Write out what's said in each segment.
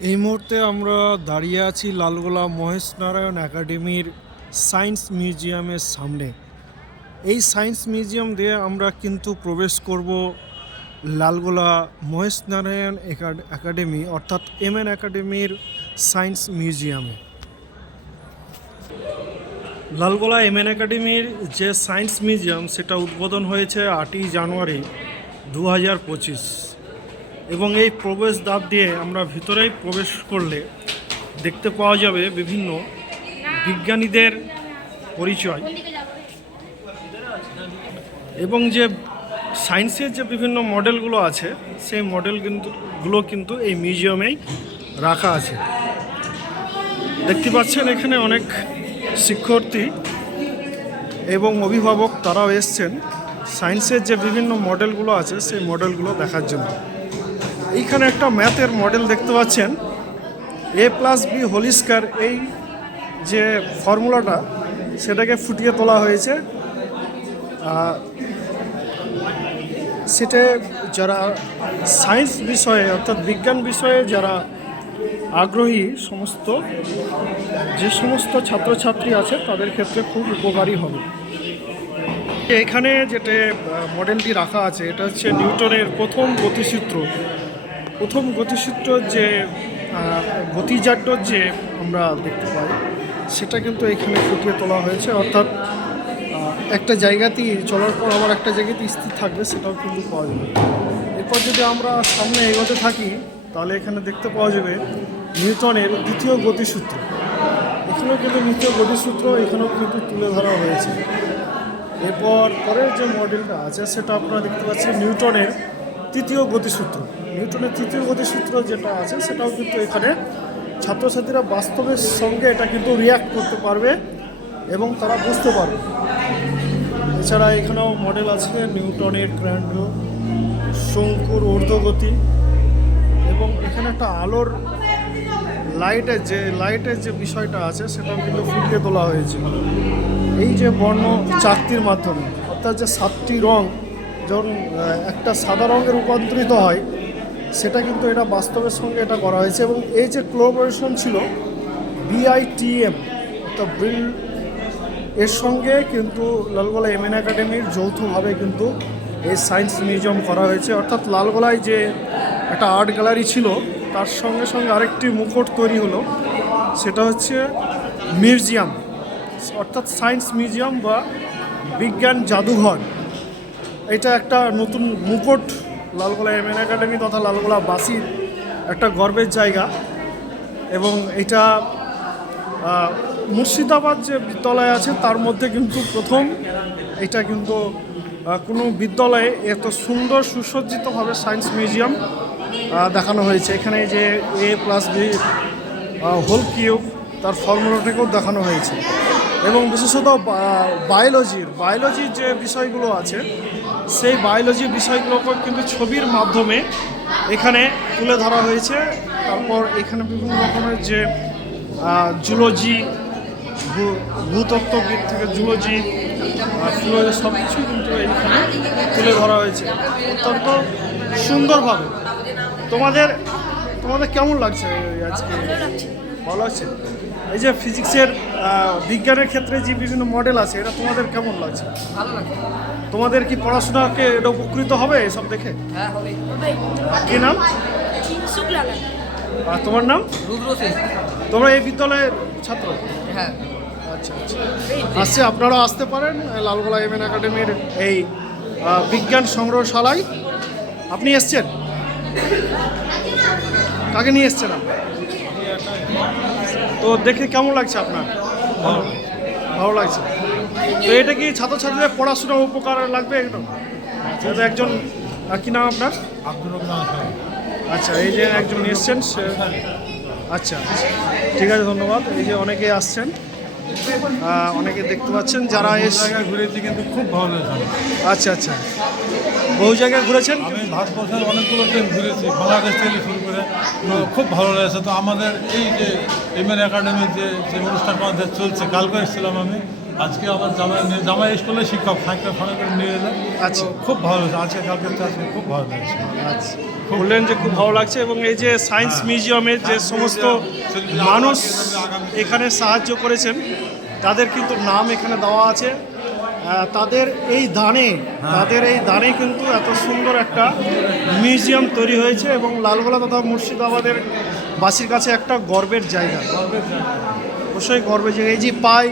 এই মুহূর্তে আমরা দাঁড়িয়ে আছি লালগোলা মহেশ নারায়ণ একাডেমির সায়েন্স মিউজিয়ামের সামনে। এই সায়েন্স মিউজিয়াম দিয়ে আমরা কিন্তু প্রবেশ করব লালগোলা মহেশ নারায়ণ একা- একাডেমি, অর্থাৎ এম এন একাডেমির সায়েন্স মিউজিয়ামে। লালগোলা এম এন একাডেমির যে সায়েন্স মিউজিয়াম, সেটা উদ্বোধন হয়েছে আটই জানুয়ারি দু হাজার পঁচিশ। এবং এই প্রবেশ দ্বার দিয়ে আমরা ভিতরেই প্রবেশ করলে দেখতে পাওয়া যাবে বিভিন্ন বিজ্ঞানীদের পরিচয়। এবং যে সায়েন্সের যে বিভিন্ন মডেলগুলো আছে, সেই মডেল কিন্তু গুলো কিন্তু এই মিউজিয়ামেই রাখা আছে। দেখতে পাচ্ছেন এখানে অনেক শিক্ষার্থী এবং অভিভাবক তারাও এসছেন। সায়েন্সের যে বিভিন্ন মডেলগুলো আছে, সেই মডেলগুলো দেখার জন্য। এইখানে একটা ম্যাথের মডেল দেখতে পাচ্ছেন। এ প্লাস বি হোলিস্কার এই যে ফর্মুলাটা, সেটাকে ফুটিয়ে তোলা হয়েছে। সেটা যারা সায়েন্স বিষয়ে, অর্থাৎ বিজ্ঞান বিষয়ে যারা আগ্রহী, সমস্ত যে সমস্ত ছাত্রছাত্রী আছে, তাদের ক্ষেত্রে খুব উপকারী হবে। এখানে যেটা মডেলটি রাখা আছে, এটা হচ্ছে নিউটনের প্রথম গতিসূত্র। প্রথম গতিসূত্র যে গতিজাড্য যে আমরা দেখতে পাই, সেটা কিন্তু এখানে ফুটিয়ে তোলা হয়েছে। অর্থাৎ একটা জায়গাতেই চলার পর আবার একটা জায়গাতে স্থির থাকবে, সেটাও কিন্তু পাওয়া যাবে। এরপর যদি আমরা সামনে এগোতে থাকি, তাহলে এখানে দেখতে পাওয়া যাবে নিউটনের দ্বিতীয় গতিসূত্র। এখানেও কিন্তু দ্বিতীয় গতিসূত্র এখানেও কিন্তু তুলে ধরা হয়েছে। এরপর পরের যে মডেলটা আছে, সেটা আপনারা দেখতে পাচ্ছেন নিউটনের তৃতীয় গতিসূত্র। নিউটনের তৃতীয় গতি সূত্র যেটা আছে, সেটাও কিন্তু এখানে ছাত্রছাত্রীরা বাস্তবের সঙ্গে এটা কিন্তু রিয়াক্ট করতে পারবে এবং তারা বুঝতে পারবে। এছাড়া এখানেও মডেল আছে, নিউটনের গ্র্যান্ড শঙ্কুর ঊর্ধ্বগতি এবং এখানে একটা আলোর লাইটের যে লাইটের যে বিষয়টা আছে, সেটাও কিন্তু ফুটিয়ে তোলা হয়েছে। এই যে বর্ণ চাকতির মাধ্যমে, অর্থাৎ যে সাতটি রং, যখন একটা সাদা রঙে রূপান্তরিত হয় সেটা কিন্তু এটা বাস্তবের সঙ্গে এটা করা হয়েছে এবং এই যে কোলাবোরেশন ছিল বিআইটিএম অর্থাৎ বিল, এর সঙ্গে কিন্তু লালগোলা এম এন একাডেমির যৌথভাবে কিন্তু এই সায়েন্স মিউজিয়াম করা হয়েছে। অর্থাৎ লালগোলায় যে একটা আর্ট গ্যালারি ছিল, তার সঙ্গে সঙ্গে আরেকটি মুখোট তৈরি হলো, সেটা হচ্ছে মিউজিয়াম অর্থাৎ সায়েন্স মিউজিয়াম বা বিজ্ঞান জাদুঘর। এটা একটা নতুন মুকুট লালগোলা এম এন একাডেমি তথা লালগোলা বাসির একটা গর্বের জায়গা এবং এটা মুর্শিদাবাদ যে বিদ্যালয় আছে তার মধ্যে কিন্তু প্রথম। এটা কিন্তু কোনো বিদ্যালয়ে এত সুন্দর সুসজ্জিতভাবে সায়েন্স মিউজিয়াম দেখানো হয়েছে। এখানে যে A plus B whole cube তার ফর্মুলাটাকেও দেখানো হয়েছে। এবং বিশেষত বায়োলজির বায়োলজির যে বিষয়গুলো আছে, সেই বায়োলজির বিষয়গুলোকে কিন্তু ছবির মাধ্যমে এখানে তুলে ধরা হয়েছে। তারপর এখানে বিভিন্ন রকমের যে জুলজি ভূতত্ত্ববিদ থেকে জুলজি সব কিছুই কিন্তু এইখানে তুলে ধরা হয়েছে। অত্যন্ত সুন্দরভাবে। তোমাদের তোমাদের কেমন লাগছে আজকে? ভালো লাগছে? এই যে ফিজিক্সের বিজ্ঞানের ক্ষেত্রে যে বিভিন্ন মডেল আছে এটা তোমাদের কেমন লাগছে? ভালো লাগে। তোমাদের কি পড়াশোনাকে এটা উপকৃত হবে এসব দেখে? হ্যাঁ হবে। কি নাম? শুক্লা আর তোমার নাম? রুদ্র সিং তোমরা এই বিদ্যালয়ের ছাত্র? হ্যাঁ। আচ্ছা আচ্ছা। আসছে আপনারাও আসতে পারেন লালগোলা এম এন একাডেমির এই বিজ্ঞান সংগ্রহশালায়। আপনি এসছেন? কাকে নিয়ে এসছেন আপনি? তো দেখে কেমন লাগছে আপনার? ভালো। ভালো লাগছে। তো এটা কি ছাত্রছাত্রীদের পড়াশোনা উপকার লাগবে একদম? একজন কি নাম আপনার? আব্দুর আচ্ছা এই যে একজন এসছেন আচ্ছা আচ্ছা। ঠিক আছে ধন্যবাদ। এই যে অনেকে আসছেন। অনেকে দেখতে পাচ্ছেন যারা এস জায়গায় ঘুরেছি কিন্তু খুব ভালো লেগেছে আচ্ছা আচ্ছা। বহু জায়গায় ঘুরেছেন? আমি ভারতবর্ষের অনেকগুলো ট্রেন ঘুরেছি বাংলাদেশ থেকে শুরু করে খুব ভালো লেগেছে। তো আমাদের এই যে এমএন একাডেমির যে যে অনুষ্ঠান আমাদের চলছে কালকে এসেছিলাম আমি আজকে আবার জামাই জামাই স্কুলে শিক্ষক সাইকেল ফাঁকা করে নিয়ে এলেন। আচ্ছা। খুব ভালো লাগছে আজকে কালকে তো আজকে খুব ভালো লাগছে। আচ্ছা। বললেন যে খুব ভালো লাগছে এবং এই যে সায়েন্স মিউজিয়ামের যে সমস্ত মানুষ এখানে সাহায্য করেছেন তাদের কিন্তু নাম এখানে দেওয়া আছে। তাদের এই দানে তাদের এই দানে কিন্তু এত সুন্দর একটা মিউজিয়াম তৈরি হয়েছে এবং লালগোলা তথা মুর্শিদাবাদের বাসীর কাছে একটা গর্বের জায়গা। অবশ্যই গর্বের জায়গা। এই যে পাই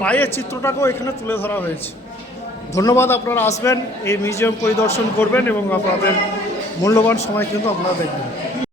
পায়ের চিত্রটাকেও এখানে তুলে ধরা হয়েছে। ধন্যবাদ, আপনারা আসবেন, এই মিউজিয়াম পরিদর্শন করবেন এবং আপনাদের মূল্যবান সময় কিন্তু আপনারা দেখবেন।